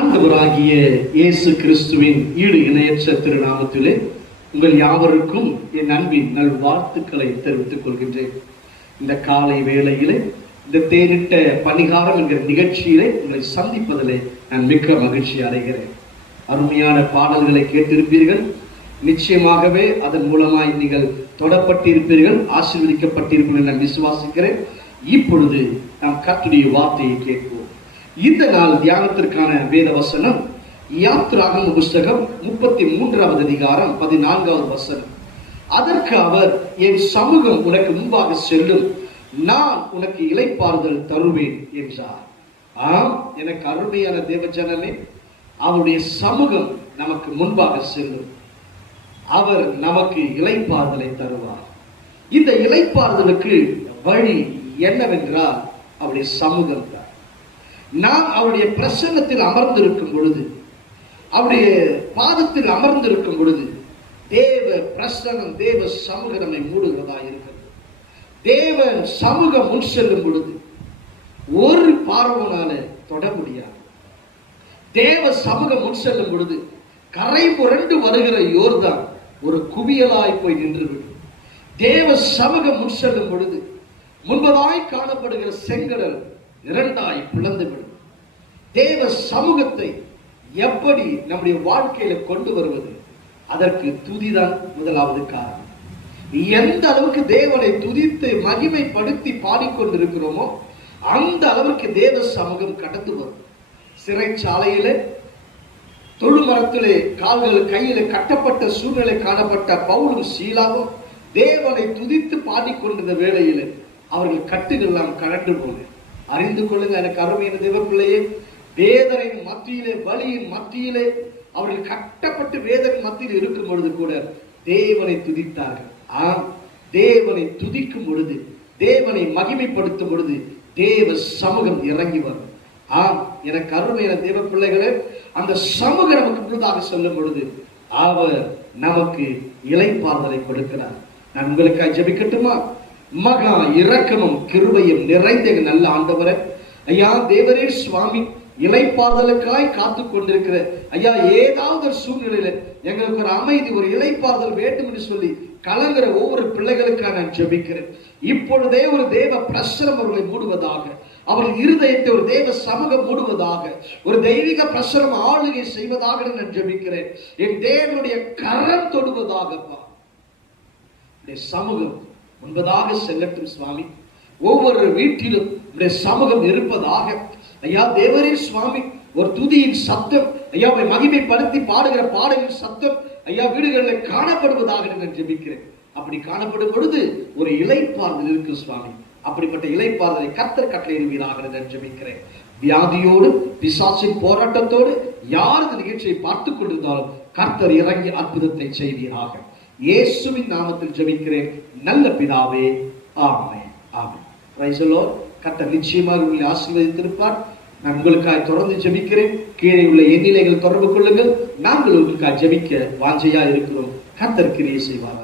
ஆண்டவராகிய இயேசு கிறிஸ்துவின் ஈடு இணையற்ற திருநாமத்திலே உங்கள் யாவருக்கும் என் அன்பின் நல்வாழ்த்துக்களை தெரிவித்துக் கொள்கின்றேன். இந்த காலை வேளையிலே இந்த தேனிட்ட பணிகாரம் என்கிற நிகழ்ச்சியிலே உங்களை சந்திப்பதிலே நான் மிக்க மகிழ்ச்சி அடைகிறேன். அருமையான பாடல்களை கேட்டிருப்பீர்கள். நிச்சயமாகவே அதன் மூலமாய் நீங்கள் தொடப்பட்டிருப்பீர்கள், ஆசீர்வதிக்கப்பட்டிருப்பீர்கள் நான் விசுவாசிக்கிறேன். இப்பொழுது நாம் கர்த்தருடைய வார்த்தையை கேட்போம். இந்த நாள் தியானத்திற்கான வேத வசனம் யாத்திராகம புஸ்தகம் 33வது அதிகாரம் 14வது வசனம். அதற்கு அவர், என் சமூகம் உனக்கு முன்பாக செல்லும், நான் உனக்கு இளைப்பாறுதல் தருவேன் என்றார். ஆம், எனக்கு அருமையான தேவஜனமே, அவருடைய சமூகம் நமக்கு முன்பாக செல்லும். அவர் நமக்கு இளைப்பாறுதலை தருவார். இந்த இளைப்பாறுதலுக்கு வழி என்னவென்றால் அவருடைய சமூகம் தான். நாம் அவருடைய பிரசன்னத்தில் அமர்ந்திருக்கும் பொழுது அவருடைய பாதத்தில் அமர்ந்திருக்கும் பொழுது தேவ பிரசன்னம், தேவ சமூகம் நம்மை மூடுகிறதா இருக்கிறது. தேவ சமூகம் முன் செல்லும் பொழுது ஒரு பார்வனால தொட முடியாது. தேவ சமூகம் முன் செல்லும் பொழுது கரை புரண்டு வருகிற யோர்தான் ஒரு குவியலாய் போய் நின்றுவிடும். தேவ சமூகம் முன் செல்லும் பொழுது முன்பதாய் காணப்படுகிற செங்கடல் இரண்டாய் பிளந்துவிடும். தேவ சமூகத்தை எப்படி நம்முடைய வாழ்க்கையில கொண்டு வருவது? அதற்கு துதிதான் முதலாவது காரணம். எந்த அளவுக்கு தேவனை துதித்து மகிமைப்படுத்தி பாடிக்கொண்டிருக்கிறோமோ அந்த அளவுக்கு தேவ சமூகம் கடந்து வரும். சிறைச்சாலையில தொழுமரத்திலே கால்கள் கையில கட்டப்பட்ட சூழ்நிலை காணப்பட்ட பவுலும் சீலாவும் தேவனை துதித்து பாடிக்கொண்டிருந்த வேளையில அவர்கள் கட்டுகள்லாம் கழண்டு போன. அறிந்து கொள்ளுங்க எனக்கு அருமையான தேவ பிள்ளையே, வேதனையின் மத்தியிலே, வலியின் மத்தியிலே அவர்கள் கட்டப்பட்டு வேதனை மத்தியில் இருக்கும் பொழுது கூட தேவனை துதித்தார்கள். ஆம், தேவனை துதிக்கும் பொழுது, தேவனை மகிமைப்படுத்தும் பொழுது தேவ சமூகம் இறங்கி வரும். ஆம், எனக்கு அருமையான தேவ பிள்ளைகளே, அந்த சமூகம் நமக்கு முழுதாக சொல்லும் பொழுது அவர் நமக்கு இளைப்பாறுதலை கொடுக்கிறார். நான் உங்களுக்காக ஜெபிக்கட்டுமா? மகா இரக்கமும் கிருபையும் நிறைந்த நல்ல ஆண்டவரே, ஐயா தேவரே சுவாமி, இளைப்பாறுதலுக்காய் காத்து கொண்டிருக்கிற ஐயா, ஏதாவது ஒரு சூழ்நிலையில எங்களுக்கு ஒரு அமைதி, ஒரு இளைப்பாறுதல் வேண்டும் என்று சொல்லி கலங்குற ஒவ்வொரு பிள்ளைகளுக்காக நான் ஜெபிக்கிறேன். இப்பொழுதே ஒரு தேவ பிரசனம் அவர்களை மூடுவதாக, அவர்கள் இருதயத்தை ஒரு தேவ சமூகம் மூடுவதாக, ஒரு தெய்வீக பிரசனம் ஆளுகை செய்வதாக நான் ஜெபிக்கிறேன். என் தேவனுடைய கரம் தொடுவதாகப்பா, சமூகம் முன்பதாக செல்லட்டும் சுவாமி. ஒவ்வொரு வீட்டிலும் சமூகம் இருப்பதாக ஐயா தேவரே சுவாமி. ஒரு துதியின் சத்தம் ஐயாவை மகிமைப்படுத்தி பாடுகிற பாடலின் சத்தம் ஐயா வீடுகளில் காணப்படுவதாக நான் ஜெபிக்கிறேன். அப்படி காணப்படும் பொழுது ஒரு இளைப்பாறுதல் இருக்கு சுவாமி. அப்படிப்பட்ட இளைப்பாறுதலை கர்த்தர் கட்டளையிடுவீராக நான் ஜெபிக்கிறேன். வியாதியோடு பிசாசின் போராட்டத்தோடு யார் இந்த நிகழ்ச்சியை பார்த்துக் கொண்டிருந்தாலும் கர்த்தர் இறங்கி அற்புதத்தை செய்வீராக. இயேசுவின் நாமத்தில் ஜெபிக்கிறேன் நல்ல பிதாவே, ஆமென், ஆமென். Praise the Lord. கர்த்தர் நிச்சயமாக உங்களை ஆசீர்வதித்திருப்பார். நான் உங்களுக்காக தொடர்ந்து ஜெபிக்கிறேன். கீழே உள்ள எண்ணிலைகள் தொடர்பு கொள்ளுங்கள். நாங்கள் உங்களுக்காக ஜெபிக்க வாஞ்சையா இருக்கிறோம். கர்த்தர் கிரியை செய்வார்.